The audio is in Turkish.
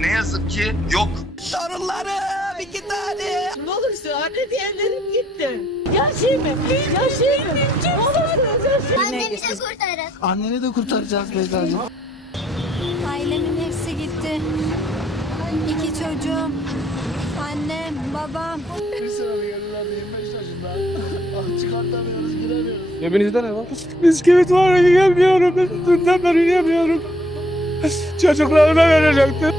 ne yazık ki yok. Torunlarım 2 tane. Ne olursa anne diyenlerim gitti. Yaşayayım mı? Yaşayayım mı? Ne olursunuz yaşayayım. Annemizi kurtarın. Anneni de kurtaracağız Beyza'cığım. Ailemin hepsi gitti. 2 çocuğum. Annem, babam. Bir sıralı geldiler 25 yaşında. Çıkartamıyoruz, giremiyoruz. Yeminizde ne var? Bisküvit var yiyemiyorum. Dünden beri yiyemiyorum. Çocuklarıma verecektim.